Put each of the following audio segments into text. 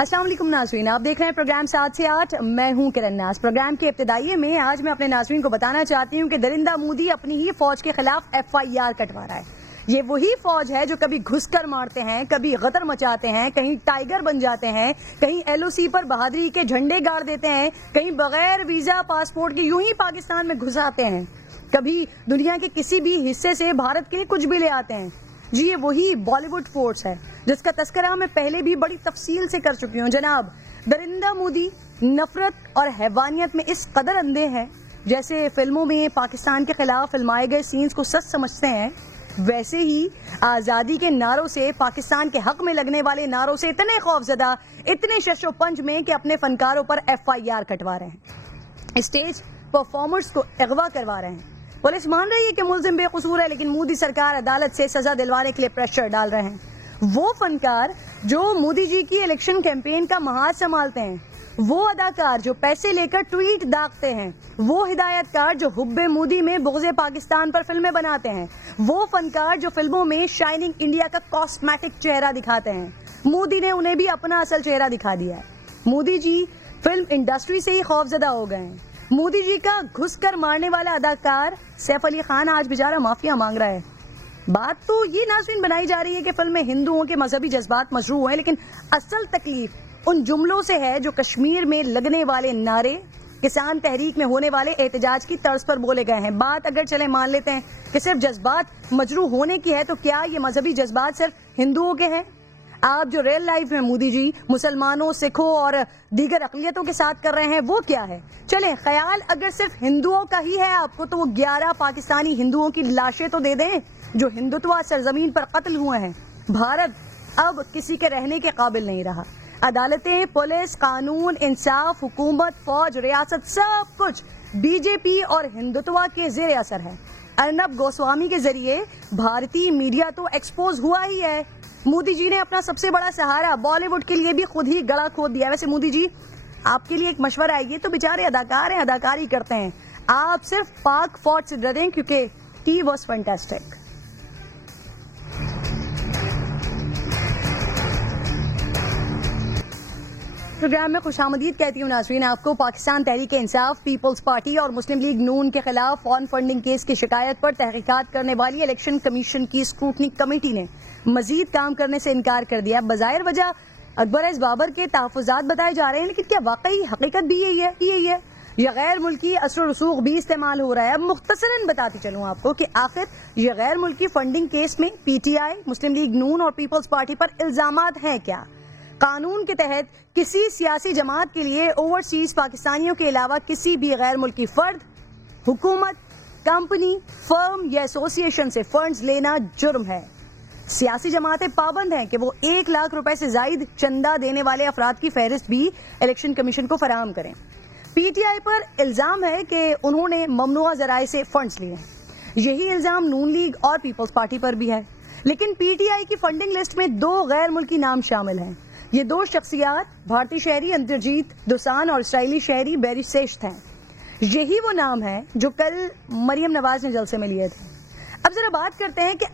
अस्सलाम वालेकुम नाज़रीन, आप देख रहे हैं प्रोग्राम 7 से 8। मैं हूं किरण नाज। प्रोग्राम के इब्तिदाई में आज मैं अपने नाज़रीन को बताना चाहती हूं कि दरिंदा मोदी अपनी ही फौज के खिलाफ FIR कटवा रहा है। ये वही फौज है जो कभी घुसकर मारते हैं, कभी गदर मचाते हैं, कहीं टाइगर बन जाते हैं, कहीं LOC पर बहादुरी के झंडे गाड़ देते हैं, कहीं बगैर वीजा पासपोर्ट के यूं ही पाकिस्तान में घुस आते हैं, कभी दुनिया के किसी भी हिस्से से भारत के लिए कुछ भी ले आते हैं। जी ये वही बॉलीवुड फोर्स है जिसका तस्करा मैं पहले भी बड़ी तफसील से कर चुकी हूँ। जनाब, दरिंदा मोदी नफरत और हैवानियत में इस कदर अंधे हैं, जैसे फिल्मों में पाकिस्तान के खिलाफ फिल्माए गए सीन्स को सच समझते हैं, वैसे ही आज़ादी के नारों से, पाकिस्तान के हक में लगने वाले नारों से इतने खौफजदा, इतने शशो पंच में कि अपने फनकारों पर FIR कटवा रहे हैं, स्टेज परफॉर्मर्स को अगवा करवा रहे हैं। पुलिस मान रही है कि मुलजिम बेकसूर है, लेकिन मोदी सरकार अदालत से सजा दिलवाने के लिए प्रेशर डाल रहे हैं। वो फनकार जो मोदी जी की इलेक्शन कैंपेन का महाज संभालते हैं, वो अदाकार जो पैसे लेकर ट्वीट दागते हैं, वो हिदायतकार जो हुब्बे मोदी में बुग़्ज़े पाकिस्तान पर फिल्में बनाते हैं, वो फनकार जो फिल्मों में शाइनिंग इंडिया का कॉस्मेटिक चेहरा दिखाते हैं, मोदी ने उन्हें भी अपना असल चेहरा दिखा दिया है। मोदी जी फिल्म इंडस्ट्री से ही खौफजदा हो गए हैं। मोदी जी का घुस कर मारने वाला अदाकार सैफ अली खान आज बेचारा माफिया मांग रहा है। बात तो ये नाज़रीन बनाई जा रही है कि फिल्म में हिंदुओं के मजहबी जज्बात मशरू हैं, लेकिन असल तकलीफ उन जुमलों से है जो कश्मीर में लगने वाले नारे, किसान तहरीक में होने वाले एहतजाज की तर्ज पर बोले गए हैं। बात अगर चले मान लेते हैं कि सिर्फ जज्बात मजरू होने की है, तो क्या ये मजहबी जज्बात सिर्फ हिंदुओं के हैं? आप जो रियल लाइफ में मोदी जी मुसलमानों, सिखों और दीगर अक़लियतों के साथ कर रहे हैं, वो क्या है? चलें, ख्याल अगर सिर्फ हिंदुओं का ही है आपको, तो वो 11 पाकिस्तानी हिंदुओं की लाशें तो दे दें जो हिंदुत्व सरजमीन पर कत्ल हुए हैं। भारत अब किसी के रहने के काबिल नहीं रहा। अदालतें, पुलिस, कानून, इंसाफ, हुकूमत, फौज, रियासत, सब कुछ BJP और हिंदुत्व के जेर असर है। अर्नब गोस्वामी के जरिए भारतीय मीडिया तो एक्सपोज हुआ ही है। मोदी जी ने अपना सबसे बड़ा सहारा बॉलीवुड के लिए भी खुद ही गला खोद दिया। वैसे मोदी जी, आपके लिए एक मशवरा है, ये तो बेचारे अदाकार हैं, अदाकारी करते हैं। आप सिर्फ पाक फौज से डरें क्योंकि ही वॉज फैंटास्टिक। प्रोग्राम में खुशामदीद कहती हूँ नाज़रीन आपको। पाकिस्तान तहरीक इंसाफ, पीपल्स पार्टी और मुस्लिम लीग नून के खिलाफ फॉर्म फंडिंग केस की शिकायत पर तहकीकात करने वाली इलेक्शन कमीशन की स्क्रूटनी कमेटी ने मजीद काम करने से इनकार कर दिया। बज़ाहिर वजह अकबर एस बाबर के तहफ़्फ़ुज़ात बताए जा रहे हैं, लेकिन क्या वाकई हकीकत भी यही है? यह गैर मुल्की असर रसूख भी इस्तेमाल हो रहा है। अब मुख्तसरन बताती चलूँ आपको कि आखिर यह गैर मुल्की फंडिंग केस में PTI, मुस्लिम लीग नून और पीपल्स पार्टी पर इल्जामात हैं क्या? कानून के तहत किसी सियासी जमात के लिए ओवरसीज पाकिस्तानियों के अलावा किसी भी गैर मुल्की फर्द, हुकूमत, कंपनी, फर्म या एसोसिएशन से फंड्स लेना जुर्म है। सियासी जमातें पाबंद हैं कि वो 1 लाख रुपए से जायद चंदा देने वाले अफराद की फहरिस्त भी इलेक्शन कमीशन को फराहम करें। PTI पर इल्जाम है कि उन्होंने ममनुआ जराए से फंड्स लिए हैं। यही इल्जाम नून लीग और पीपल्स पार्टी पर भी है, लेकिन PTI की फंडिंग लिस्ट में 2 गैर मुल्की नाम शामिल हैं। ये 2 शख्सियात भारतीय शहरी अंतरजीत दोसान और इसराइली शहरी बैरी सेश्त हैं। यही वो नाम है जो कल मरियम नवाज ने जलसे में लिए थे। अब जरा बात करते हैं कि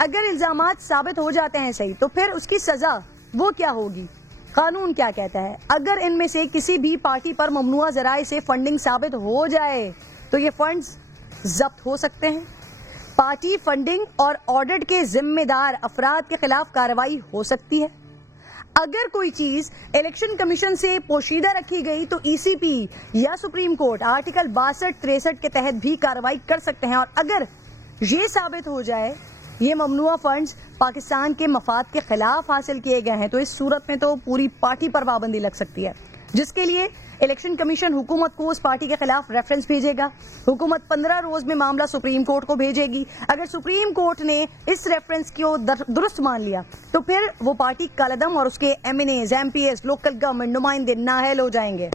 अगर इल्जामात साबित हो जाते हैं सही, तो फिर उसकी सजा वो क्या होगी? कानून क्या कहता है? अगर इनमें से किसी भी पार्टी पर ममनुआ जराए से फंडिंग साबित हो जाए तो ये फंड्स जब्त हो सकते हैं। पार्टी फंडिंग और ऑडिट के जिम्मेदार अफराद के खिलाफ कार्रवाई हो सकती है। अगर कोई चीज इलेक्शन कमीशन से पोशीदा रखी गई तो ECP या सुप्रीम कोर्ट आर्टिकल 62-63 के तहत भी कार्रवाई कर सकते हैं। और अगर ये साबित हो जाए ये ममनुआ फंड्स पाकिस्तान के मफाद के खिलाफ हासिल किए गए हैं, तो इस सूरत में तो पूरी पार्टी पर पाबंदी लग सकती है, जिसके लिए इलेक्शन कमीशन हुकूमत को उस पार्टी के खिलाफ रेफरेंस भेजेगा। हुकूमत 15 रोज में मामला सुप्रीम कोर्ट को भेजेगी। अगर सुप्रीम कोर्ट ने इस रेफरेंस को दुरुस्त मान लिया तो फिर वो पार्टी कालेदम और उसके MNAs, MPs, लोकल गवर्नमेंट नुमाइंदे नाअहल हो जाएंगे।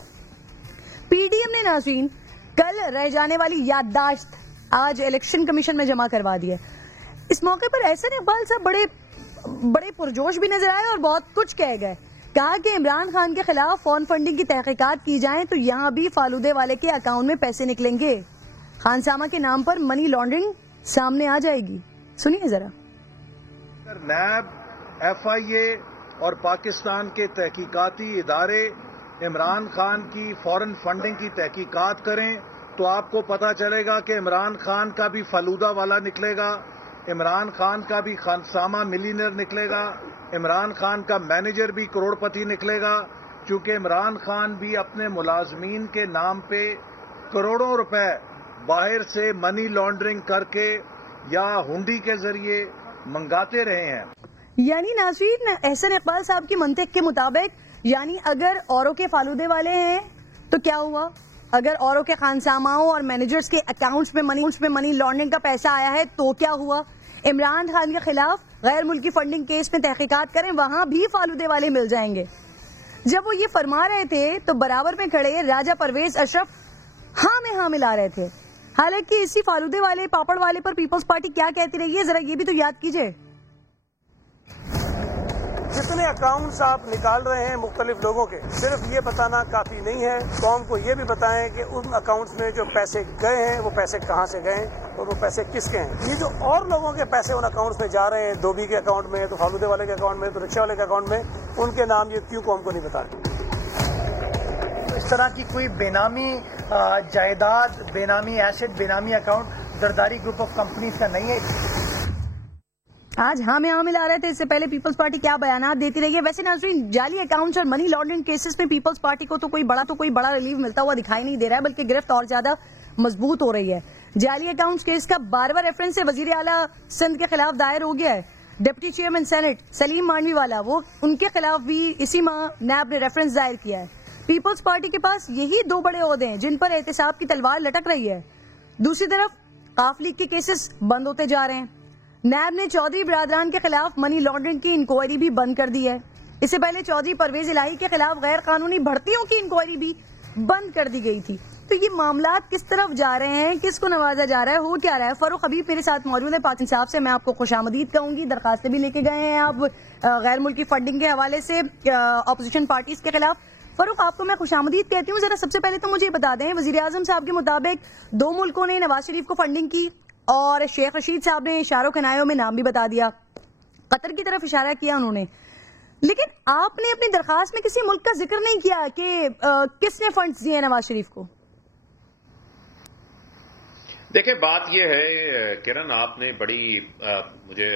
PDM ने नाज़रीन कल रह जाने वाली याददाश्त आज इलेक्शन कमीशन में जमा करवा दी है। इस मौके पर एहसन इकबाल साहब बड़े पुरजोश भी नजर आए और बहुत कुछ कह गए। कहा कि इमरान खान के खिलाफ फॉर्म फंडिंग की तहकीकात की जाए तो यहाँ भी फालूदे वाले के अकाउंट में पैसे निकलेंगे। खानसामा के नाम पर मनी लॉन्ड्रिंग सामने आ जाएगी। सुनिए जरा। नैब, FIA, اور پاکستان کے تحقیقاتی ادارے عمران خان کی فورن فنڈنگ کی تحقیقات کریں تو آپ کو پتہ چلے گا کہ عمران خان کا بھی فلودہ والا نکلے گا، عمران خان کا بھی خانسامہ ملینئر نکلے گا، عمران خان کا مینیجر بھی کروڑ پتی نکلے گا، چونکہ عمران خان بھی اپنے ملازمین کے نام پہ کروڑوں روپے باہر سے منی لانڈرنگ کر کے یا ہنڈی کے ذریعے منگاتے رہے ہیں۔ یعنی ناظرین، احسن اقبال صاحب کی منطق کے مطابق یعنی اگر اوروں کے فالودے والے ہیں تو کیا ہوا، اگر اوروں کے خانساماؤں اور مینیجرز کے اکاؤنٹس میں منی لانڈرنگ کا پیسہ آیا ہے تو کیا ہوا؟ عمران خان کے خلاف غیر ملکی فنڈنگ کیس میں تحقیقات کریں، وہاں بھی فالودے والے مل جائیں گے۔ جب وہ یہ فرما رہے تھے تو برابر میں کھڑے راجہ پرویز اشرف ہاں میں ہاں ملا رہے تھے، حالانکہ اسی فالودے والے پاپڑ والے پر پیپلز پارٹی کیا کہتی رہی ہے، ذرا یہ بھی تو یاد کیجئے۔ جتنے اکاؤنٹس آپ نکال رہے ہیں مختلف لوگوں کے، صرف یہ بتانا کافی نہیں ہے، قوم کو یہ بھی بتائیں کہ ان اکاؤنٹس میں جو پیسے گئے ہیں وہ پیسے کہاں سے گئے ہیں اور وہ پیسے کس کے ہیں۔ یہ جو اور لوگوں کے پیسے ان اکاؤنٹس میں جا رہے ہیں، دھوبی کے اکاؤنٹ میں تو فالودے والے کے اکاؤنٹ میں تو رکشہ والے کے اکاؤنٹ میں، ان کے نام یہ کیوں قوم کو نہیں بتا رہے؟ اس طرح کی کوئی بے نامی جائیداد، بے نامی ایسٹ، بے نامی account Zardari group of companies کا نہیں ہے۔ آج ہاں میں ہاں ملا رہے تھے، اس سے پہلے پیپلز پارٹی کیا بیانات دیتی رہی ہے۔ ویسے ناظرین، جعلی اکاؤنٹس اور منی لانڈرنگ کیسز میں پیپلز پارٹی کو تو کوئی بڑا ریلیف ملتا ہوا دکھائی نہیں دے رہا ہے، بلکہ گرفت اور زیادہ مضبوط ہو رہی ہے۔ جعلی اکاؤنٹس کیس کا 12واں ریفرنس سے وزیر اعلیٰ سندھ کے خلاف دائر ہو گیا ہے۔ ڈپٹی چیئرمین سینٹ سلیم مانوی والا، وہ ان کے خلاف بھی اسی ماہ نیب نے ریفرنس دائر کیا ہے۔ پیپلز پارٹی کے پاس یہی دو بڑے عہدے ہیں جن پر احتساب کی تلوار لٹک رہی ہے۔ دوسری طرف قاف لیگ کے کیسز بند ہوتے جا رہے ہیں۔ نیب نے چودھری برادران کے خلاف منی لانڈرنگ کی انکوائری بھی بند کر دی ہے۔ اس سے پہلے چودھری پرویز الہی کے خلاف غیر قانونی بھرتیوں کی انکوائری بھی بند کر دی گئی تھی۔ تو یہ معاملات کس طرف جا رہے ہیں، کس کو نوازا جا رہا ہے، ہو کیا رہا ہے؟ فاروق حبیب میرے ساتھ موجود ہے، پاک انصاف سے۔ میں آپ کو خوش آمدید کہوں گی۔ درخواستیں بھی لے کے گئے ہیں آپ غیر ملکی فنڈنگ کے حوالے سے اپوزیشن پارٹیز کے خلاف۔ فاروق، آپ کو میں خوش آمدید کہتی ہوں۔ ذرا سب سے پہلے تو مجھے بتا دیں، وزیر اعظم صاحب کے مطابق دو ملکوں نے نواز شریف کو فنڈنگ کی اور شیخ رشید صاحب نے اشاروں کنایوں میں نام بھی بتا دیا، قطر کی طرف اشارہ کیا انہوں نے، لیکن آپ نے اپنی درخواست میں کسی ملک کا ذکر نہیں کیا کہ کس نے فنڈز دیے نواز شریف کو۔ دیکھیں، بات یہ ہے کرن، آپ نے بڑی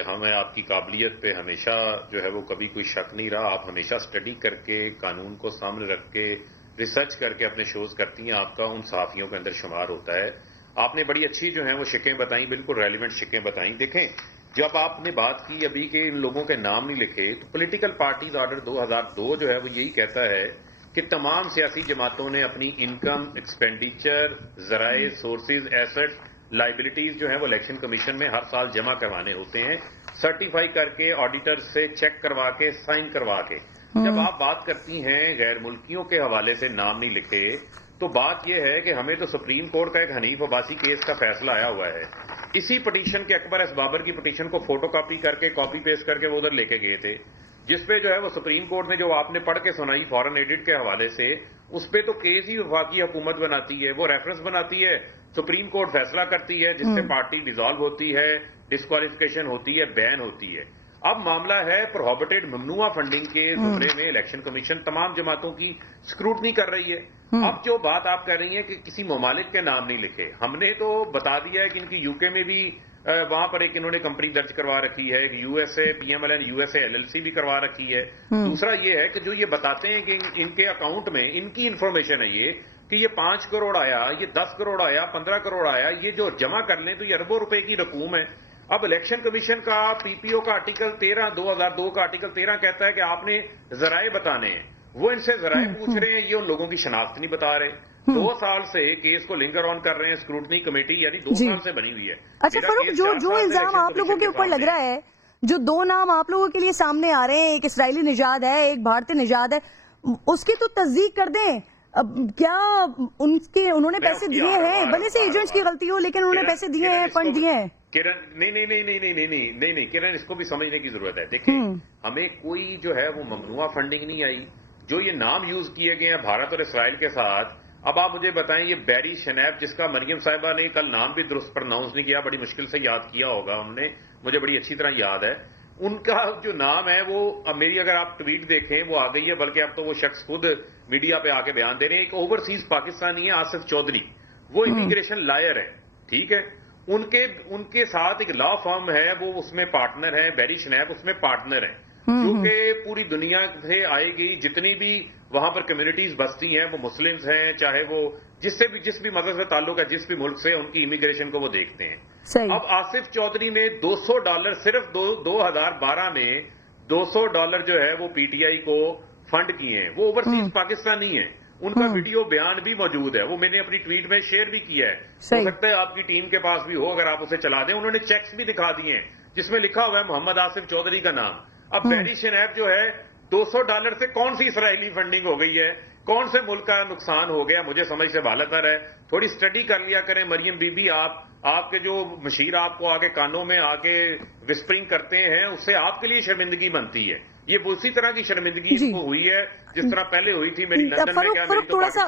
ہمیں آپ کی قابلیت پہ ہمیشہ جو ہے وہ کبھی کوئی شک نہیں رہا۔ آپ ہمیشہ اسٹڈی کر کے، قانون کو سامنے رکھ کے، ریسرچ کر کے اپنے شوز کرتی ہیں، آپ کا ان صحافیوں کے اندر شمار ہوتا ہے۔ آپ نے بڑی اچھی جو ہیں وہ شکیں بتائیں، بالکل ریلیونٹ شکیں بتائیں۔ دیکھیں، جب آپ نے بات کی ابھی کہ ان لوگوں کے نام نہیں لکھے، تو پولیٹیکل پارٹیز آرڈر 2002 جو ہے وہ یہی کہتا ہے کہ تمام سیاسی جماعتوں نے اپنی انکم، ایکسپینڈیچر، ذرائع، سورسز، ایسٹ، لائبلٹیز جو ہیں وہ الیکشن کمیشن میں ہر سال جمع کروانے ہوتے ہیں، سرٹیفائی کر کے، آڈیٹر سے چیک کروا کے، سائن کروا کے۔ جب آپ بات کرتی ہیں غیر ملکیوں کے حوالے سے نام نہیں لکھے، تو بات یہ ہے کہ ہمیں تو سپریم کورٹ کا ایک حنیف عباسی کیس کا فیصلہ آیا ہوا ہے۔ اسی پٹیشن کے اکبر ایس بابر کی پٹیشن کو فوٹو کاپی کر کے، کاپی پیسٹ کر کے وہ ادھر لے کے گئے تھے، جس پہ جو ہے وہ سپریم کورٹ نے جو آپ نے پڑھ کے سنائی فورن ایڈٹ کے حوالے سے، اس پہ تو کیس ہی وفاقی حکومت بناتی ہے، وہ ریفرنس بناتی ہے، سپریم کورٹ فیصلہ کرتی ہے، جس سے پارٹی ڈیزالو ہوتی ہے، ڈسکوالیفیکیشن ہوتی ہے، بین ہوتی ہے۔ اب معاملہ ہے پروہیبٹڈ ممنوعہ فنڈنگ کے زمرے میں الیکشن کمیشن تمام جماعتوں کی اسکروٹنی کر رہی ہے۔ اب جو بات آپ کہہ رہی ہیں کہ کسی ممالک کے نام نہیں لکھے، ہم نے تو بتا دیا ہے کہ ان کی یو کے میں بھی وہاں پر ایک انہوں نے کمپنی درج کروا رکھی ہے، U S A P M L N, U S A L L C بھی کروا رکھی ہے۔ دوسرا یہ ہے کہ جو یہ بتاتے ہیں کہ ان کے اکاؤنٹ میں، ان کی انفارمیشن ہے یہ کہ یہ 5 کروڑ آیا، یہ 10 کروڑ آیا، 15 کروڑ آیا، یہ جو جمع کر لیں تو یہ اربوں روپے کی رقوم ہے۔ اب الیکشن کمیشن کا پی پی او کا آرٹیکل 13 2002 کا آرٹیکل 13 کہتا ہے کہ آپ نے ذرائع بتانے ہیں، وہ ان سے ذرائع پوچھ رہے ہیں، یہ ان لوگوں کی شناخت نہیں بتا رہے۔ 2 سال سے کیس کو لنگر آن کر رہے ہیں، اسکروٹنی کمیٹی یعنی 2 سال سے بنی ہوئی ہے۔ اچھا فاروق، جو الزام آپ لوگوں کے اوپر لگ رہا ہے، جو 2 نام آپ لوگوں کے لیے سامنے آ رہے ہیں، ایک اسرائیلی نژاد ہے، ایک بھارتی نژاد ہے، اس کی تو تصدیق کر دیں۔ کیا انہوں نے پیسے دیے ہیں؟ بھلے سے ایجنٹس کی غلطی ہو، لیکن انہوں نے پیسے دیے ہیں، فنڈ دیے ہیں۔ کرن نہیں کرن، اس کو بھی سمجھنے کی ضرورت ہے۔ دیکھیں، ہمیں کوئی جو ہے وہ ممنوعہ فنڈنگ نہیں آئی۔ جو یہ نام یوز کیے گئے ہیں بھارت اور اسرائیل کے ساتھ، اب آپ مجھے بتائیں، یہ بیری شنیف جس کا مریم صاحبہ نے کل نام بھی درست پرناؤنس نہیں کیا، بڑی مشکل سے یاد کیا ہوگا انہوں نے، مجھے بڑی اچھی طرح یاد ہے، ان کا جو نام ہے وہ اب میری اگر آپ ٹویٹ دیکھیں وہ آ گئی ہے، بلکہ اب تو وہ شخص خود میڈیا پہ آ کے بیان دے رہے ہیں. ایک اوورسیز پاکستانی ہے آصف چودھری، وہ امیگریشن لائر ہے، ٹھیک ہے. ان کے ساتھ ایک لا فرم ہے، وہ اس میں پارٹنر ہے، بیری شنیپ اس میں پارٹنر ہیں، جو کہ پوری دنیا سے آئے گی جتنی بھی وہاں پر کمیونٹیز بستی ہیں، وہ مسلمز ہیں، چاہے وہ جس بھی مذہب سے تعلق ہے، جس بھی ملک سے، ان کی امیگریشن کو وہ دیکھتے ہیں. اب آصف چودھری نے $200 صرف 2012 میں $200 جو ہے وہ پی ٹی آئی کو فنڈ کیے ہیں. وہ اوورسیز پاکستانی ہیں. ان کا ویڈیو بیان بھی موجود ہے، وہ میں نے اپنی ٹویٹ میں شیئر بھی کیا ہے. ہو سکتا ہے آپ کی ٹیم کے پاس بھی ہو، اگر آپ اسے چلا دیں. انہوں نے چیکس بھی دکھا دیے ہیں جس میں لکھا ہوا ہے محمد آصف چودھری کا نام. اب بیری شنیپ جو ہے $200 سے کون سی اسرائیلی فنڈنگ ہو گئی ہے، کون سے ملک کا نقصان ہو گیا، مجھے سمجھ سے بالاتر ہے. تھوڑی سٹڈی کر لیا کریں مریم بی بی. آپ کے جو مشیر آپ کو آگے کانوں میں آ کے وسپرنگ کرتے ہیں، اس سے آپ کے لیے شرمندگی بنتی ہے. یہ اسی طرح کی شرمندگی اس کو ہوئی ہے جس طرح پہلے ہوئی تھی میری لندن میں. تھوڑا سا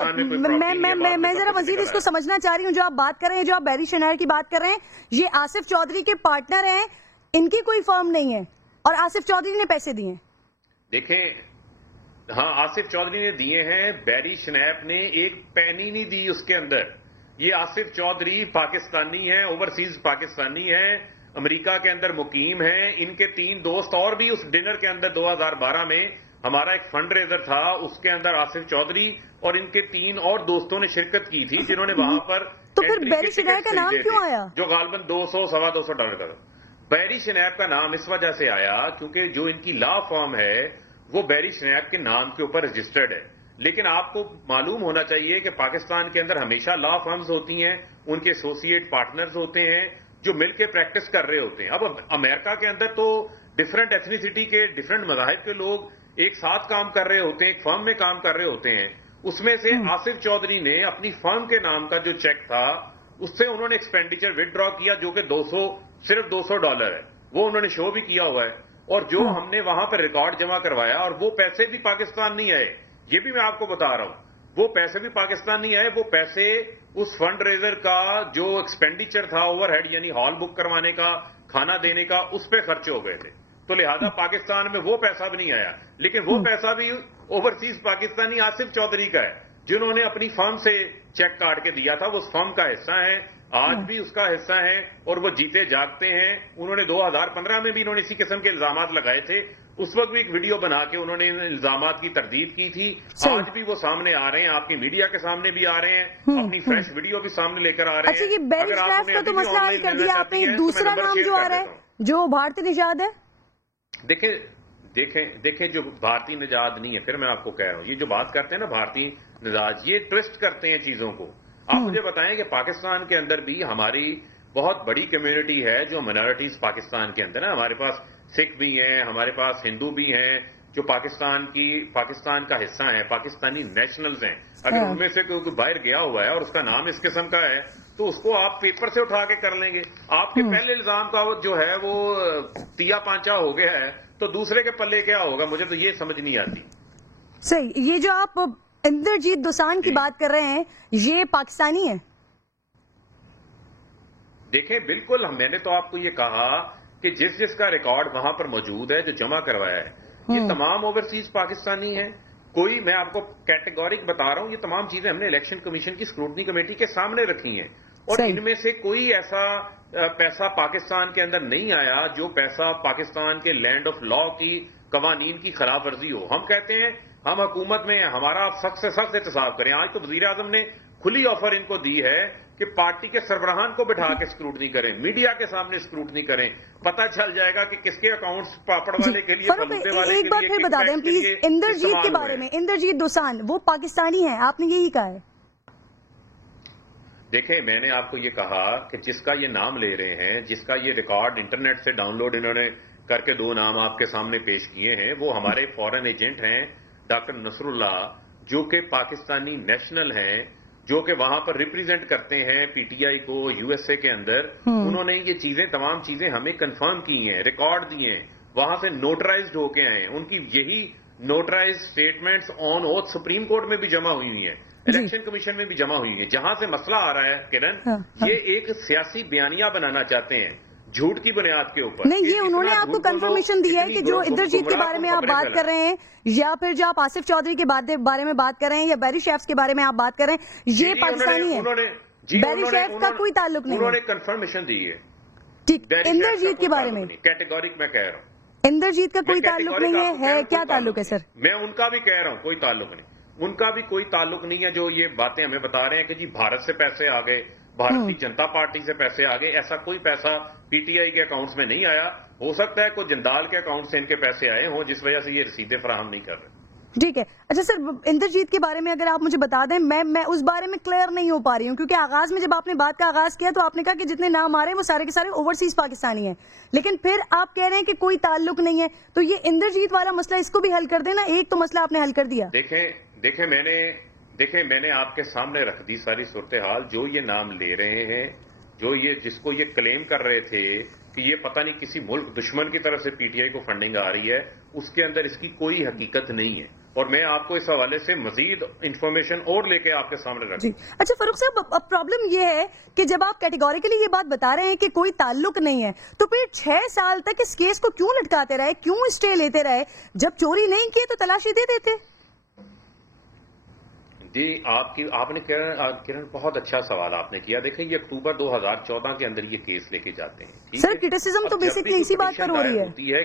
میں ذرا مزید اس کو سمجھنا چاہ رہی ہوں. جو آپ بات کر رہے ہیں، جو آپ بیری شنیپ کی بات کر رہے ہیں، یہ آصف چودھری کے پارٹنر ہیں، ان کی کوئی فرم نہیں ہے اور آصف چودھری نے پیسے دیے. دیکھیں، ہاں آصف چودھری نے دیے ہیں، بیری شنیپ نے ایک پینی نہیں دی اس کے اندر. یہ آصف چودھری پاکستانی ہیں، اوورسیز پاکستانی ہیں، امریکہ کے اندر مقیم ہیں. ان کے 3 دوست اور بھی اس ڈنر کے اندر 2012 میں ہمارا ایک فنڈ ریزر تھا، اس کے اندر آصف چودھری اور ان کے 3 اور دوستوں نے شرکت کی تھی، جنہوں نے وہاں پر تو پھر بیری شنیپ کا نام کیوں آیا؟ جو غالباً $200-225 کا. بیری شنیپ کا نام اس وجہ سے آیا کیونکہ جو ان کی لا فرم ہے وہ بیری شنیپ کے نام کے اوپر رجسٹرڈ ہے. لیکن آپ کو معلوم ہونا چاہیے کہ پاکستان کے اندر ہمیشہ لا فرمز ہوتی ہیں، ان کے ایسوسیٹ پارٹنرز ہوتے ہیں جو مل کے پریکٹس کر رہے ہوتے ہیں. اب امریکہ کے اندر تو ڈفرنٹ ایتھنیسٹی کے، ڈفرنٹ مذاہب کے لوگ ایک ساتھ کام کر رہے ہوتے ہیں، ایک فرم میں کام کر رہے ہوتے ہیں. اس میں سے آصف چودھری نے اپنی فرم کے نام کا جو چیک تھا اس سے انہوں نے ایکسپینڈیچر وڈرا کیا، جو کہ صرف $200 ہے. وہ انہوں نے شو بھی کیا ہوا ہے. اور جو ہم نے وہاں پر ریکارڈ جمع کروایا، اور وہ پیسے بھی پاکستان نہیں آئے، یہ بھی میں آپ کو بتا رہا ہوں. وہ پیسے بھی پاکستان نہیں آئے، وہ پیسے اس فنڈ ریزر کا جو ایکسپینڈیچر تھا اوور ہیڈ، یعنی ہال بک کروانے کا، کھانا دینے کا، اس پہ خرچ ہو گئے تھے. تو لہذا پاکستان میں وہ پیسہ بھی نہیں آیا. لیکن وہ پیسہ بھی اوورسیز پاکستانی آصف چودھری کا ہے، جنہوں نے اپنی فرم سے چیک کاٹ کے دیا تھا. وہ اس فرم کا حصہ ہے، آج بھی اس کا حصہ ہیں، اور وہ جیتے جاگتے ہیں. انہوں نے 2015 میں بھی انہوں نے اسی قسم کے الزامات لگائے تھے. اس وقت بھی ایک ویڈیو بنا کے انہوں نے ان الزامات کی تردید کی تھی. آج بھی وہ سامنے آ رہے ہیں، آپ کی میڈیا کے سامنے بھی آ رہے ہیں، اپنی فریش ویڈیو بھی سامنے لے کر آ رہے ہیں. اچھا، یہ بیری شنیپ کا تو مسئلہ حل کر دیا آپ نے. دوسرا نام جو آ رہا ہے جو بھارتی نژاد ہے، دیکھیں جو بھارتی نژاد نہیں ہے، پھر میں آپ کو کہہ رہا ہوں، یہ جو بات کرتے ہیں نا بھارتی نژاد، یہ ٹوسٹ کرتے ہیں چیزوں کو. آپ مجھے بتائیں کہ پاکستان کے اندر بھی ہماری بہت بڑی کمیونٹی ہے جو منارٹیز پاکستان کے اندر ہے. ہمارے پاس سکھ بھی ہیں، ہمارے پاس ہندو بھی ہیں جو پاکستان کا حصہ ہیں، پاکستانی نیشنلز ہیں. اگر ان میں سے کوئی باہر گیا ہوا ہے اور اس کا نام اس قسم کا ہے تو اس کو آپ پیپر سے اٹھا کے کر لیں گے. آپ کے پہلے الزام کا جو ہے وہ تیا پانچا ہو گیا ہے تو دوسرے کے پلے کیا ہوگا، مجھے تو یہ سمجھ نہیں آتی. صحیح. یہ جو آپ اندرجیت دوسان کی بات کر رہے ہیں، یہ پاکستانی ہے؟ دیکھیں بالکل، میں نے تو آپ کو یہ کہا کہ جس کا ریکارڈ وہاں پر موجود ہے، جو جمع کروایا ہے، یہ تمام اوورسیز پاکستانی ہیں. کوئی، میں آپ کو کیٹیگورک بتا رہا ہوں، یہ تمام چیزیں ہم نے الیکشن کمیشن کی اسکروٹنی کمیٹی کے سامنے رکھی ہیں. اور ان میں سے کوئی ایسا پیسہ پاکستان کے اندر نہیں آیا جو پیسہ پاکستان کے لینڈ آف لا کی قوانین کی خلاف ورزی ہو. ہم کہتے ہیں ہم حکومت میں ہیں، ہمارا سخت سے سخت احتساب کریں. آج تو وزیر اعظم نے کھلی آفر ان کو دی ہے کہ پارٹی کے سربراہان کو بٹھا کے اسکروٹنی کریں، میڈیا کے سامنے اسکروٹنی کریں. پتہ چل جائے گا کہ کس کے اکاؤنٹس پاپڑ والے کے لیے، فلوتے والے کے لیے. ایک بار پھر بتا دیں پلیز اندرجیت کے بارے میں. اندرجیت دوسان وہ پاکستانی ہیں، آپ نے یہی کہا ہے. دیکھیں، میں نے آپ کو یہ کہا کہ جس کا یہ نام لے رہے ہیں، جس کا یہ ریکارڈ انٹرنیٹ سے ڈاؤن لوڈ انہوں نے کر کے 2 نام آپ کے سامنے پیش کیے ہیں، وہ ہمارے فورن ایجنٹ ہیں ڈاکٹر نصر اللہ، جو کہ پاکستانی نیشنل ہیں، جو کہ وہاں پر ریپریزنٹ کرتے ہیں پی ٹی آئی کو یو ایس اے کے اندر. انہوں نے یہ چیزیں، تمام چیزیں ہمیں کنفرم کی ہیں، ریکارڈ دیے ہیں، وہاں سے نوٹرائزڈ ہو کے آئے ہیں. ان کی یہی notarize statements on oath Supreme Court میں بھی جمع ہوئی ہوئی ہیں، الیکشن کمیشن میں بھی جمع ہوئی ہیں. جہاں سے مسئلہ آ رہا ہے کرن، یہ ایک سیاسی بیانیہ بنانا چاہتے ہیں झूठ की बुनियाद के ऊपर। नहीं, ये उन्होंने आपको कंफर्मेशन दिया है कि जो इंद्रजीत के बारे में आप बात कर रहे हैं, या फिर जो आप आसिफ चौधरी के बारे में बात कर रहे हैं, या बैरी शेफ्स के बारे में आप बात कर रहे हैं, ये पाकिस्तानी है। बैरी शेफ्स का कोई ताल्लुक नहीं, उन्होंने कंफर्मेशन दी है। ठीक, इंद्रजीत के बारे में कैटेगोरिक मैं कह रहा हूँ, इंद्रजीत का कोई ताल्लुक नहीं है क्या ताल्लुक है सर? मैं उनका भी कह रहा हूँ कोई ताल्लुक नहीं, उनका भी कोई ताल्लुक नहीं है। जो ये बातें हमें बता रहे हैं कि जी भारत से पैसे आ गए, भारतीय जनता पार्टी से पैसे आ गए, ऐसा कोई पैसा पीटीआई के अकाउंट्स में नहीं आया। हो सकता है कोई जिंदाल के अकाउंट से इनके पैसे आए हों, जिस वजह से ये रसीदें फराहम नहीं कर रहे। ठीक है, अच्छा सर, इंद्रजीत के बारे में अगर आप मुझे बता दें, मैं उस बारे में क्लियर नहीं हो पा रही हूँ, क्योंकि आगाज में जब आपने बात का आगाज किया तो आपने कहा कि जितने नाम आ रहे हैं वो सारे के सारे ओवरसीज पाकिस्तानी हैं, लेकिन फिर आप कह रहे हैं कि कोई ताल्लुक नहीं है। तो ये इंद्रजीत वाला मसला, इसको भी हल कर देना। एक तो मसला आपने हल कर दिया। देखें मैंने आपके सामने रख दी सारी सूरत हाल। जो ये नाम ले रहे हैं, जो ये जिसको ये क्लेम कर रहे थे कि ये पता नहीं किसी मुल्क दुश्मन की तरफ से पीटीआई को फंडिंग आ रही है, उसके अंदर इसकी कोई हकीकत नहीं है। और मैं आपको इस हवाले से मजीद इंफॉर्मेशन और लेके आपके सामने रख दूं। अच्छा फारूक साहब, अब प्रॉब्लम ये है कि जब आप कैटेगोरिकली ये बात बता रहे हैं कि कोई ताल्लुक नहीं है, तो फिर 6 साल तक इस केस को क्यों लटकाते रहे, क्यों स्टे लेते रहे? जब चोरी नहीं की तो तलाशी दे देते। जी आपने किरण बहुत अच्छा सवाल आपने किया। देखिए ये अक्टूबर 2014 के अंदर ये केस लेके जाते हैं। सर क्रिटिसिज्म तो बेसिकली इसी बात पर हो रही है।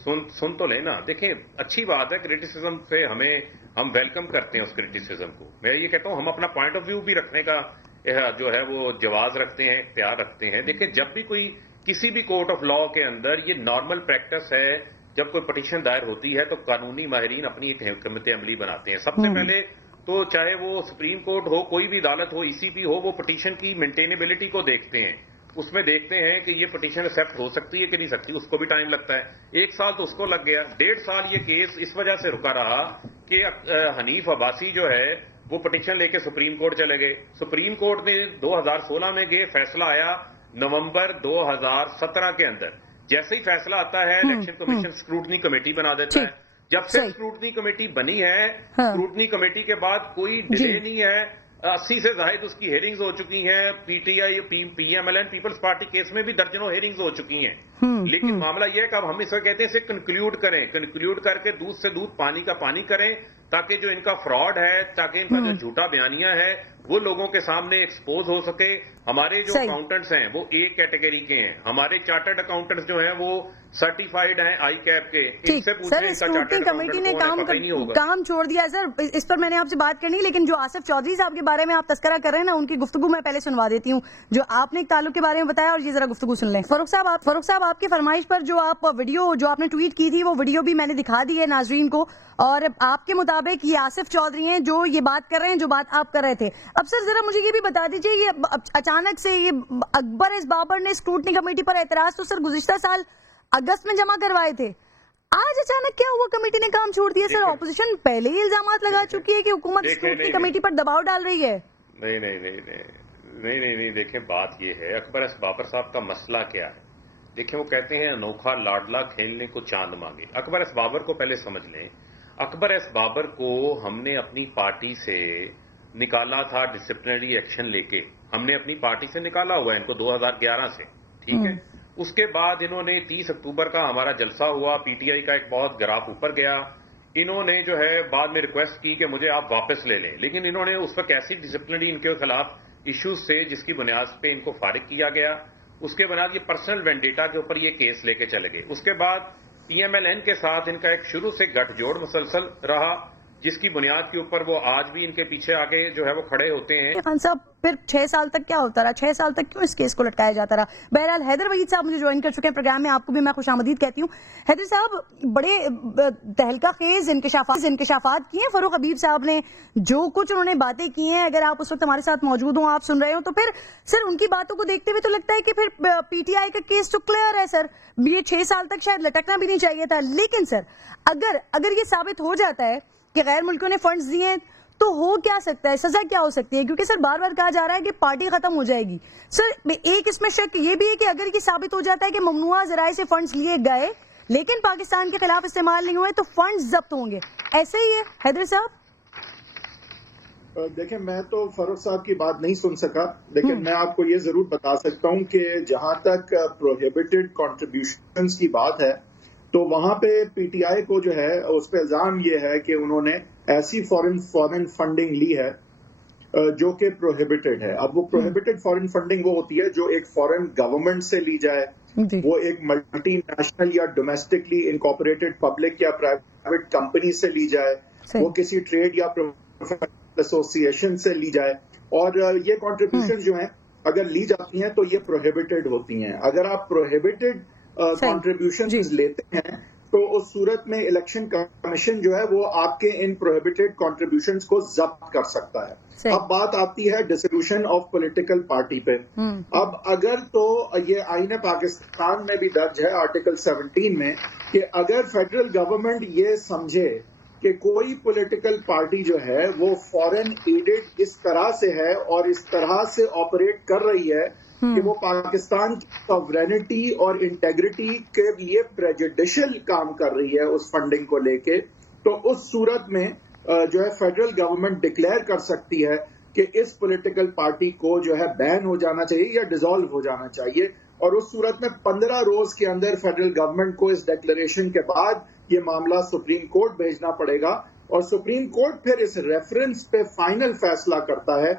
सुन तो लेना, देखें अच्छी बात है क्रिटिसिज्म से, हम वेलकम करते हैं उस क्रिटिसिज्म को। मैं ये कहता हूं हम अपना पॉइंट ऑफ व्यू भी रखने का जो है वो जवाज रखते हैं, इख्तियार रखते हैं। देखिए जब भी कोई किसी भी कोर्ट ऑफ लॉ के अंदर ये नॉर्मल प्रैक्टिस है, जब कोई पिटीशन दायर होती है तो कानूनी माहिरीन अपनी एक हिकमत अमली बनाते हैं। सबसे पहले तो चाहे वो सुप्रीम कोर्ट हो, कोई भी अदालत हो, ईसीपी हो, वो पिटीशन की मेंटेनेबिलिटी को देखते हैं। उसमें देखते हैं कि ये पिटीशन एक्सेप्ट हो सकती है कि नहीं सकती, उसको भी टाइम लगता है। 1 साल तो उसको लग गया, 1.5 साल ये केस इस वजह से रुका रहा कि हनीफ अब्बासी जो है वो पिटीशन लेके सुप्रीम कोर्ट चले गए। सुप्रीम कोर्ट ने 2016 में गए, फैसला आया नवंबर 2017 के अंदर। जैसे ही फैसला आता है इलेक्शन कमीशन स्क्रूटनी कमेटी बना देता है। जब से स्क्रूटनी कमेटी बनी है, स्क्रूटनी कमेटी के बाद कोई डिले नहीं है। 80 से ज्यादा उसकी हेयरिंग्स हो चुकी हैं। PTI, PMLN, Peoples Party case में भी दर्जनों हेयरिंग्स हो चुकी हैं। लेकिन मामला यह है कि अब हम इसे कहते हैं इसे कंक्लूड करें, कंक्लूड करके दूध से दूध पानी का पानी करें, ताकि जो इनका फ्रॉड है, ताकि इनका जो झूठा बयानिया है वो लोगों के सामने एक्सपोज हो सके। हमारे जो अकाउंटेंट्स हैं वो ए कैटेगरी के हैं, हमारे चार्टर्ड अकाउंटेंट्स जो हैं वो सर्टिफाइड हैं आई कैप के। इनसे पूछें स्क्रूटनी कमेटी ने काम छोड़ दिया है सर। इस पर मैंने आपसे बात करनी, लेकिन जो आसिफ चौधरी साहब के बारे में आप तस्करा कर रहे हैं ना, उनकी गुफ्तगू मैं पहले सुनवा देती हूँ। जो आपने एक ताल्लुक के बारे में बताया, और ये जरा गुफ्तगू सुन लें। फारूक साहब आपकी फरमाइश पर जो आप वीडियो जो आपने ट्वीट की थी, वो वीडियो भी मैंने दिखा दी है नाजरीन को। और आपके मुताबिक ये आसिफ चौधरी हैं जो ये बात कर रहे हैं, जो बात आप कर रहे थे। अब सर जरा मुझे ये भी बता दीजिए, ये अचानक से ये अकबर एस बाबर ने स्क्रूटनी कमेटी पर एतराज तो सर गुज़िश्ता साल अगस्त में जमा करवाए थे, आज अचानक क्या हुआ, कमेटी ने काम छोड़ दिया? सर ऑपोजिशन पहले ही इल्जामात लगा चुकी है कि हुकूमत स्क्रूटनी कमेटी पर दबाव डाल रही है। नहीं, देखें बात ये है, अकबर एस बाबर साहब का मसला क्या है। देखिए वो कहते हैं अनोखा लाडला खेलने को चांद मांगे। अकबर एस बाबर को पहले समझ लें। अकबर एस बाबर को हमने अपनी पार्टी से निकाला था, डिसिप्लिनरी एक्शन लेके हमने अपनी पार्टी से निकाला हुआ है इनको 2011 से, ठीक है। उसके बाद इन्होंने 30 अक्टूबर का हमारा जलसा हुआ, पीटीआई का एक बहुत ग्राफ ऊपर गया। इन्होंने जो है बाद में रिक्वेस्ट की कि मुझे आप वापस ले लें, लेकिन इन्होंने उस वक्त ऐसी डिसिप्लिनरी इनके खिलाफ इश्यूज से जिसकी बुनियाद पे इनको फारिग किया गया। उसके बाद ये पर्सनल वेंडेटा के ऊपर ये केस लेके चले गए। उसके बाद पीएमएलएन के साथ इनका एक शुरू से गठजोड़ मुसलसल रहा, जिसकी बुनियाद के ऊपर वो आज भी इनके पीछे आगे जो है वो खड़े होते हैं। खान साहब फिर 6 साल तक क्या होता रहा, 6 साल तक क्यों इस केस को लटकाया जाता रहा? बहरहाल हैदर वहीद साहब मुझे ज्वाइन कर चुके हैं प्रोग्राम में, आपको भी मैं खुशामदीद कहती हूँ। हैदर साहब बड़े तहलका खेज इंकशाफात किए हैं फरूक हबीब साहब ने, जो कुछ उन्होंने बातें की हैं, अगर आप उस वक्त हमारे साथ मौजूद हो, आप सुन रहे हो, तो फिर सर उनकी बातों को देखते हुए तो लगता है कि फिर पीटीआई का केस तो क्लियर है सर, ये 6 साल तक शायद लटकना भी नहीं चाहिए था। लेकिन सर अगर ये साबित हो जाता है कि गैर मुल्कियों ने फंड्स दिए, तो हो क्या सकता है, सजा क्या हो सकती है? क्योंकि सर बार बार कहा जा रहा है कि पार्टी खत्म हो जाएगी। सर एक इसमें शक ये भी है कि अगर ये साबित हो जाता है कि ममनुआ जराए से फंड्स लिए गए लेकिन पाकिस्तान के खिलाफ इस्तेमाल नहीं हुए, तो फंड्स जब्त होंगे, ऐसे ही है हैदर साहब? دیکھیں میں تو فاروق صاحب کی بات نہیں سن سکا، لیکن میں آپ کو یہ ضرور بتا سکتا ہوں کہ جہاں تک پروہیبٹڈ کنٹریبیوشنز کی بات ہے تو وہاں پہ پی ٹی آئی کو جو ہے اس پہ الزام یہ ہے کہ انہوں نے ایسی فورن فنڈنگ لی ہے جو کہ پروہیبٹڈ ہے. اب وہ پروہیبٹڈ فورن فنڈنگ وہ ہوتی ہے جو ایک فورن گورنمنٹ سے لی جائے، وہ ایک ملٹی نیشنل یا ڈومیسٹکلی انکارپوریٹڈ پبلک یا پرائیویٹ کمپنی سے لی جائے، وہ کسی ٹریڈ یا ایسوسیشن سے لی جائے، اور یہ کنٹریبیوشن جو ہیں اگر لی جاتی ہیں تو یہ پروہیبٹڈ ہوتی ہیں. اگر آپ پروہیبٹڈ کنٹریبیوشن لیتے ہیں تو اس صورت میں الیکشن کمیشن جو ہے وہ آپ کے ان پروہیبٹڈ کنٹریبیوشنز کو ضبط کر سکتا ہے. اب بات آتی ہے ڈسولوشن آف پولیٹیکل پارٹی پہ. اب اگر تو یہ آئین پاکستان میں بھی درج ہے آرٹیکل 17 میں کہ اگر فیڈرل گورنمنٹ یہ سمجھے کہ کوئی پولیٹیکل پارٹی جو ہے وہ فورن ایڈڈ اس طرح سے ہے اور اس طرح سے آپریٹ کر رہی ہے کہ وہ پاکستان کی سوورینٹی اور انٹیگریٹی کے لیے پریجوڈیشل کام کر رہی ہے اس فنڈنگ کو لے کے، تو اس صورت میں جو ہے فیڈرل گورنمنٹ ڈکلیئر کر سکتی ہے کہ اس پولیٹیکل پارٹی کو جو ہے بین ہو جانا چاہیے یا ڈیزالو ہو جانا چاہیے. اور اس صورت میں 15 روز کے اندر فیڈرل گورنمنٹ کو اس ڈکلیریشن کے بعد یہ معاملہ سپریم کورٹ بھیجنا پڑے گا، اور سپریم کورٹ پھر اس ریفرنس پہ فائنل فیصلہ کرتا ہے.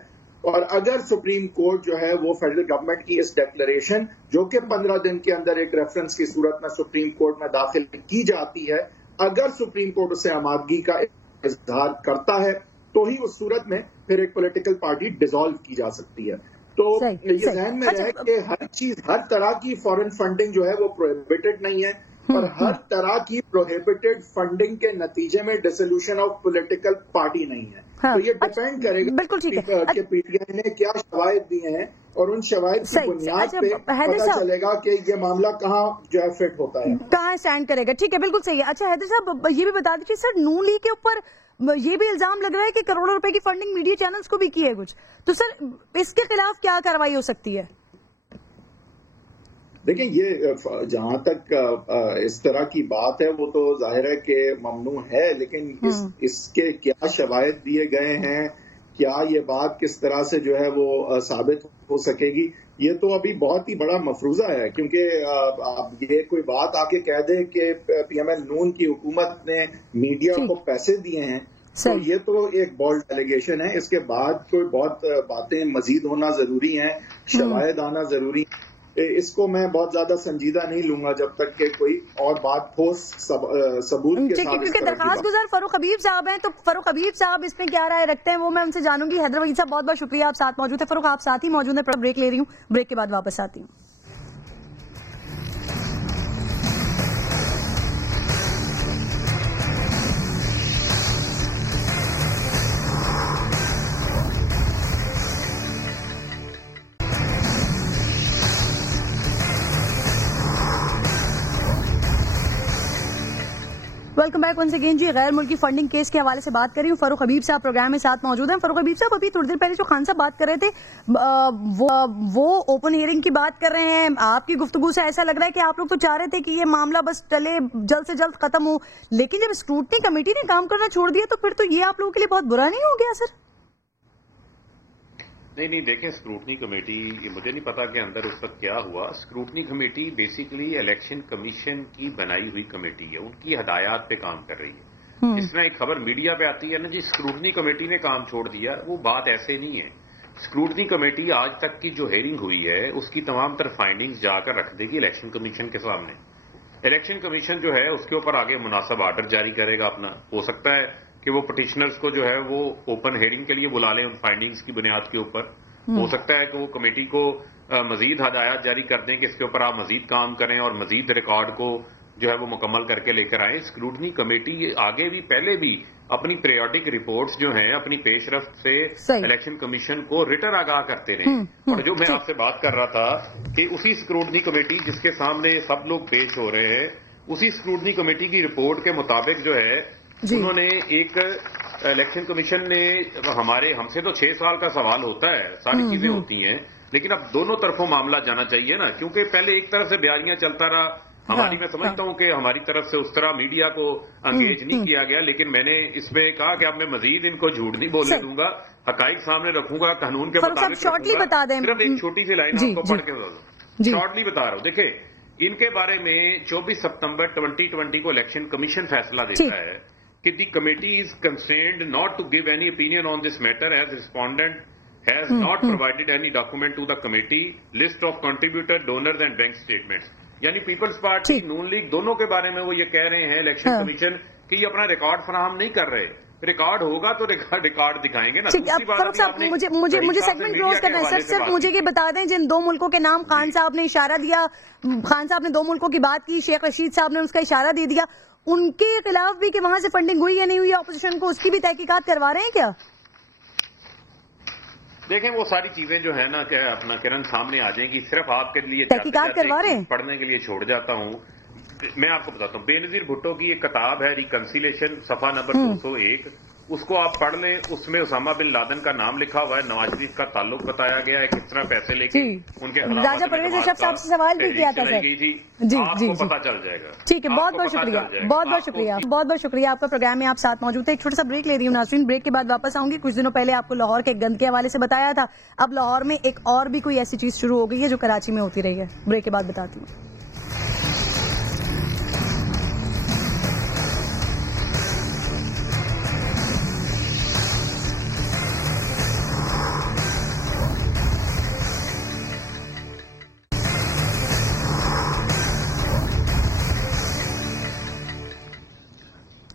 اور اگر سپریم کورٹ جو ہے وہ فیڈرل گورنمنٹ کی اس ڈکلیریشن جو کہ 15 دن کے اندر ایک ریفرنس کی صورت میں سپریم کورٹ میں داخل کی جاتی ہے، اگر سپریم کورٹ اسے آمادگی کا اظہار کرتا ہے تو ہی اس صورت میں پھر ایک پولیٹیکل پارٹی ڈیزالو کی جا سکتی ہے. تو یہ ذہن میں رہے کہ ہر چیز، ہر طرح کی فورن فنڈنگ جو ہے وہ پروہیبٹڈ نہیں ہے، اور ہر طرح کی پروہیبٹڈ فنڈنگ کے نتیجے میں ڈسولوشن آف پولیٹیکل پارٹی نہیں ہے. تو یہ ڈیپینڈ کرے گا کہ پی ٹی آئی نے کیا شواہد دیے ہیں، اور ان شواہد کی بنیاد پہ پتہ چلے گا کہ یہ معاملہ کہاں جو ہے فٹ ہوتا ہے، کہاں اسٹینڈ کرے گا. ٹھیک ہے، بالکل صحیح ہے. اچھا حیدر صاحب یہ بھی بتا دیجیے سر، نون لیگ کے اوپر یہ بھی الزام لگ رہا ہے کہ کروڑوں روپے کی فنڈنگ میڈیا چینلز کو بھی کی ہے کچھ، تو سر اس کے خلاف کیا کارروائی ہو سکتی ہے؟ دیکھیں یہ جہاں تک اس طرح کی بات ہے وہ تو ظاہر ہے کہ ممنوع ہے، لیکن اس کے کیا شواہد دیے گئے ہیں، کیا یہ بات کس طرح سے جو ہے وہ ثابت ہو سکے گی، یہ تو ابھی بہت ہی بڑا مفروضہ ہے. کیونکہ یہ کوئی بات آ کے کہہ دے کہ پی ایم ایل نون کی حکومت نے میڈیا کو پیسے دیے ہیں، تو یہ تو ایک بولڈ ایلیگیشن ہے. اس کے بعد کوئی بہت باتیں مزید ہونا ضروری ہیں، شواہد آنا ضروری ہے. اس کو میں بہت زیادہ سنجیدہ نہیں لوں گا جب تک کہ کوئی اور بات ٹھوس ثبوت کے ساتھ. کیونکہ درخواست گزار فاروق حبیب صاحب ہیں، تو فاروق حبیب صاحب اس میں کیا رائے رکھتے ہیں وہ میں ان سے جانوں گی. حیدر وحید صاحب بہت بہت شکریہ، آپ ساتھ موجود ہیں. فاروق آپ ساتھ ہی موجود ہیں، بریک لے رہی ہوں، بریک کے بعد واپس آتی ہوں. Welcome back once again. جی غیر ملکی فنڈنگ کیس کے حوالے سے بات کر رہی ہوں. فاروق حبیب صاحب پروگرام میں ساتھ موجود ہیں. فاروق حبیب صاحب ابھی تھوڑی دیر پہلے جو خان صاحب بات کر رہے تھے وہ اوپن ہیئرنگ کی بات کر رہے ہیں. آپ کی گفتگو سے ایسا لگ رہا ہے کہ آپ لوگ تو چاہ رہے تھے کہ یہ معاملہ بس چلے، جلد سے جلد ختم ہو، لیکن جب اسکروٹنی کمیٹی نے کام کرنا چھوڑ دیا تو پھر تو یہ آپ لوگوں کے لیے بہت برا نہیں ہو گیا سر؟ نہیں دیکھیں، اسکروٹنی کمیٹی مجھے نہیں پتا کہ اندر اس وقت کیا ہوا. Scrutiny committee basically election commission کی بنائی ہوئی کمیٹی ہے، ان کی ہدایات پہ کام کر رہی ہے. جس میں ایک خبر میڈیا پہ آتی ہے نا جی اسکروٹنی کمیٹی نے کام چھوڑ دیا، وہ بات ایسے نہیں ہے. اسکروٹنی کمیٹی آج تک کی جو ہیئرنگ ہوئی ہے اس کی تمام تر فائنڈنگز جا کر رکھ دے گی الیکشن کمیشن کے سامنے. الیکشن کمیشن جو ہے اس کے اوپر آگے مناسب آرڈر جاری کرے گا اپنا. ہو سکتا ہے کہ وہ پٹیشنرز کو جو ہے وہ اوپن ہیئرنگ کے لیے بلا لیں ان فائنڈنگز کی بنیاد کے اوپر. ہو سکتا ہے کہ وہ کمیٹی کو مزید ہدایات جاری کر دیں کہ اس کے اوپر آپ مزید کام کریں اور مزید ریکارڈ کو جو ہے وہ مکمل کر کے لے کر آئیں. اسکروٹنی کمیٹی آگے بھی پہلے بھی اپنی پیریوڈک رپورٹس جو ہیں اپنی پیش رفت سے الیکشن کمیشن کو ریٹر آگاہ کرتے رہے. اور جو میں آپ سے بات کر رہا تھا کہ اسی اسکروٹنی کمیٹی جس کے سامنے سب لوگ پیش ہو رہے ہیں، اسی اسکروٹنی کمیٹی کی رپورٹ کے مطابق جو ہے انہوں نے ایک الیکشن کمیشن نے ہم سے تو 6 سال کا سوال ہوتا ہے، ساری چیزیں ہوتی ہیں، لیکن اب دونوں طرفوں معاملہ جانا چاہیے نا. کیونکہ پہلے ایک طرف سے بیانیہ چلتا رہا हमारी मैं समझता हूं कि हमारी तरफ से उस तरह मीडिया को अंगेज नहीं किया गया, लेकिन मैंने इसमें कहा कि अब मैं मजीद इनको झूठ नहीं बोलने दूंगा, हकाइक सामने रखूंगा, कानून के मुताबिक शॉर्टली बता दें, सिर्फ एक छोटी सी लाइन आपको पढ़ के बता दूं, शॉर्टली बता रहा हूं। देखिए, इनके बारे में 24 सितंबर 2020 को इलेक्शन कमीशन फैसला देता है कि the committee is concerned not to give any opinion on this matter as respondent has not provided any document to the committee, list of contributor, donors and bank statements। यानी peoples party, नून league दोनों के बारे में वो ये कह रहे हैं इलेक्शन कमीशन कि ये अपना रिकॉर्ड फराहम नहीं कर रहे। रिकॉर्ड होगा तो रिकॉर्ड दिखाएंगे ना। फारूक साहब, मुझे सेगमेंट क्लोज करना है सर। सिर्फ मुझे ये बता दें, जिन दो मुल्कों के नाम खान साहब ने इशारा दिया, खान साहब ने दो मुल्कों की बात की, शेख रशीद साहब ने उसका इशारा दे दिया, उनके खिलाफ भी कि वहां से फंडिंग हुई या नहीं हुई अपोजिशन को, उसकी भी तहकीकात करवा रहे हैं क्या? देखें, वो सारी चीजें जो है ना क्या अपना किरण सामने आ जाएंगी। सिर्फ आपके लिए तहकीकात करवा रहे हैं, पढ़ने के लिए छोड़ जाता हूँ। मैं आपको बताता हूँ, बेनजीर भुट्टो की एक किताब है रिकंसिलेशन, सफा नंबर 201, उसको आप पढ़ लें। उसमें उसामा बिन लादेन का नाम लिखा हुआ है, नवाज शरीफ का ताल्लुक बताया गया है, किस तरह पैसे लेके उनके राजा परवेज अशरफ साहब से सवाल भी किया था सर। जी, आपको पता चल जाएगा। ठीक है, बहुत बहुत शुक्रिया, बहुत बहुत शुक्रिया, बहुत बहुत शुक्रिया। आपका प्रोग्राम में आप साथ मौजूद थे। एक छोटा सा ब्रेक ले रही हूँ नाज़रीन, ब्रेक के बाद वापस आऊंगी। कुछ दिनों पहले आपको लाहौर के गंद के हवाले से बताया था, अब लाहौर में एक और भी कोई ऐसी चीज शुरू हो गई है जो कराची में होती रही है। ब्रेक के बाद बताती हूँ।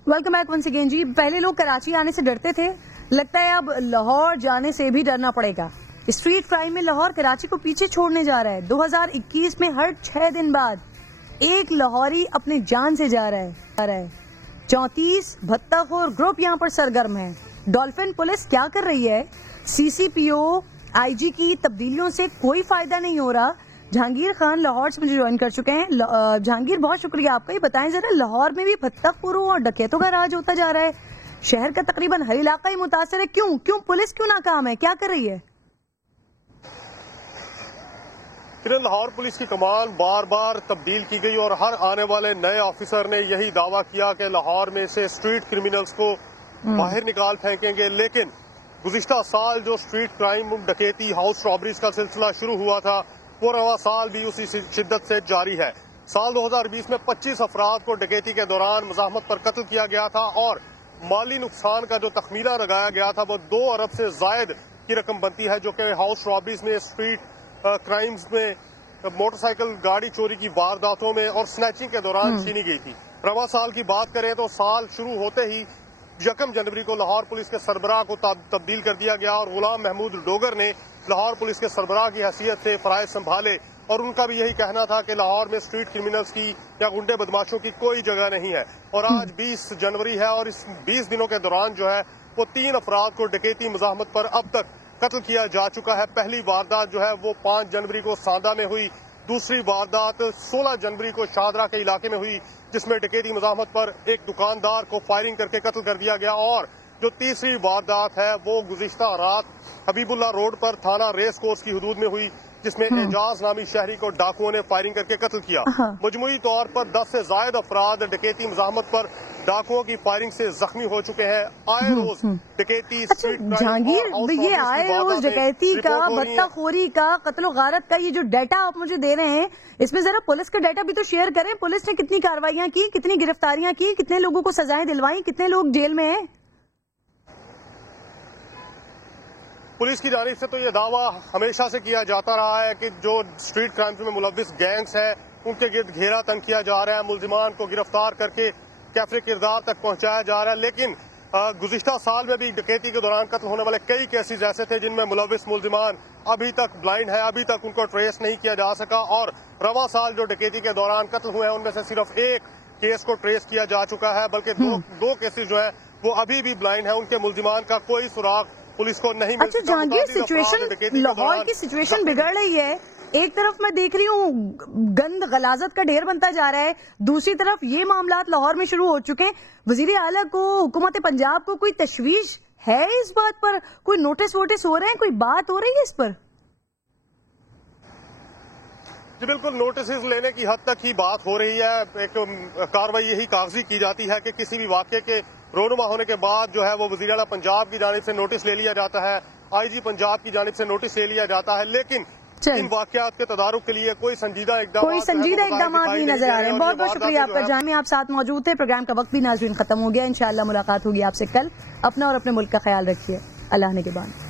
वेलकम बैक वंस अगेन जी। पहले लोग कराची आने से डरते थे, लगता है अब लाहौर जाने से भी डरना पड़ेगा। स्ट्रीट क्राइम में लाहौर कराची को पीछे छोड़ने जा रहा है। 2021 में हर 6 दिन बाद एक लाहौरी अपने जान से जा रहा है। 34 भत्ताखोर ग्रुप यहाँ पर सरगर्म है। डॉल्फिन पुलिस क्या कर रही है? CCPO IG की तब्दीलियों से कोई फायदा नहीं हो रहा। जहांगीर खान लाहौर से मुझे ज्वाइन कर चुके हैं। जहांगीर, बहुत शुक्रिया आपका। ये बताएं जरा, लाहौर में भी भत्ताखोरों और डकैतों का राज होता जा रहा है, शहर का तकरीबन हर इलाका ही मुतासर है। क्यों पुलिस क्यों नाकाम है, क्या कर रही है? लाहौर पुलिस की कमान बार बार तब्दील की गई और हर आने वाले नए ऑफिसर ने यही दावा किया कि लाहौर में से स्ट्रीट क्रिमिनल्स को बाहर निकाल फेंकेंगे। लेकिन गुज़िश्ता साल जो स्ट्रीट क्राइम, डकैती, हाउस रॉबरीज का सिलसिला शुरू हुआ था, वो रवा साल भी उसी शिद्दत से जारी है। साल 2020 में 25 अफराद को डकैती के दौरान मज़ाहमत पर कत्ल किया गया था और माली नुकसान का जो तखमीना लगाया गया था वो 2 अरब से जायद की रकम बनती है, जो कि हाउस रॉबरीज में, स्ट्रीट क्राइम्स में, मोटरसाइकिल गाड़ी चोरी की वारदातों में और स्नैचिंग के दौरान छीनी गई थी। रवा साल की बात करें तो साल शुरू होते ही 1 जनवरी को लाहौर पुलिस के सरबराह को तब्दील कर दिया गया और गुलाम महमूद डोगर ने लाहौर पुलिस के सरबराह की हैसियत से फराइज संभाले। और उनका भी यही कहना था कि लाहौर में स्ट्रीट क्रिमिनल्स की या गुंडे बदमाशों की कोई जगह नहीं है। और आज 20 जनवरी है और इस 20 दिनों के दौरान जो है वो 3 अफराद को डकैती मज़ाहमत पर अब तक कत्ल किया जा चुका है। पहली वारदात जो है वो 5 जनवरी को सांदा में हुई, दूसरी वारदात 16 जनवरी को शाहदरा के इलाके में हुई, जिसमें डकैती मज़ाहमत पर एक दुकानदार को फायरिंग करके कत्ल कर दिया गया। और जो तीसरी वारदात है वो गुज़िश्ता रात हबीबुल्ला रोड पर थाना रेस कोर्स की हदूद में हुई, जिसमें एजाज नामी शहरी को डाकुओं ने फायरिंग करके कत्ल किया। मजमूई तौर पर 10 से जायद अफराद डकैती मज़ाहमत पर डाकुओं की फायरिंग से जख्मी हो चुके हैं। आए रोज डकैती, जहांगीर, ये आए रोज डकैती का, भत्ताखोरी का, कत्ल गारत का ये जो डाटा आप मुझे दे रहे हैं, इसमें जरा पुलिस का डाटा भी तो शेयर करें। पुलिस ने कितनी कार्रवाइयां की, कितनी गिरफ्तारियां की, कितने लोगों को सजाएं दिलवाई, कितने लोग जेल में हैं? पुलिस की जानिब से तो ये दावा हमेशा से किया जाता रहा है कि जो स्ट्रीट क्राइम्स में मुलविस गैंग्स हैं उनके गिर्द घेरा तंग किया जा रहा है, मुल्जिमान को गिरफ्तार करके कैफरे किरदार तक पहुंचाया जा रहा है। लेकिन गुज़िश्ता साल में भी डकैती के दौरान कत्ल होने वाले कई केसेस ऐसे थे जिनमें मुलविस मुल्जिमान अभी तक ब्लाइंड है, अभी तक उनको ट्रेस नहीं किया जा सका। और रवा साल जो डकैती के दौरान कत्ल हुए हैं उनमें से सिर्फ एक केस को ट्रेस किया जा चुका है, बल्कि दो केसेस जो है वो अभी भी ब्लाइंड है, उनके मुल्जिमान का कोई सुराग पुलिस को नहीं मिल सका। अच्छा जहांगीर, सिचुएशन लाहौर की सिचुएशन बिगड़ रही है। एक तरफ मैं देख रही हूँ गंद गलाजत का ढेर बनता जा रहा है, दूसरी तरफ ये मामलात लाहौर में शुरू हो चुके हैं। वजीर आला को, हुकूमत पंजाब को कोई तशवीश है इस बात पर? कोई नोटिस वोटिस हो रहे हैं, कोई बात हो रही है इस पर? जी बिल्कुल, नोटिस लेने की हद तक ही बात हो रही है। एक कार्रवाई यही कागजी की जाती है कि किसी भी वाक़े के रोनुमा होने के बाद जो है वो वज़ीर आला पंजाब की जानिब से नोटिस ले लिया जाता है, IG पंजाब की जानिब से नोटिस ले लिया जाता है, लेकिन इन वाक़यात के तदारुक के लिए कोई संजीदा इक़दाम नहीं नजर आ रहे हैं। बहुत बहुत शुक्रिया आपका जान में आप साथ मौजूद थे। प्रोग्राम का वक्त भी नाज़रीन खत्म हो गया। इंशाअल्लाह मुलाकात होगी आपसे कल। अपना और अपने मुल्क का ख्याल रखिए। अल्लाह ने के बाद।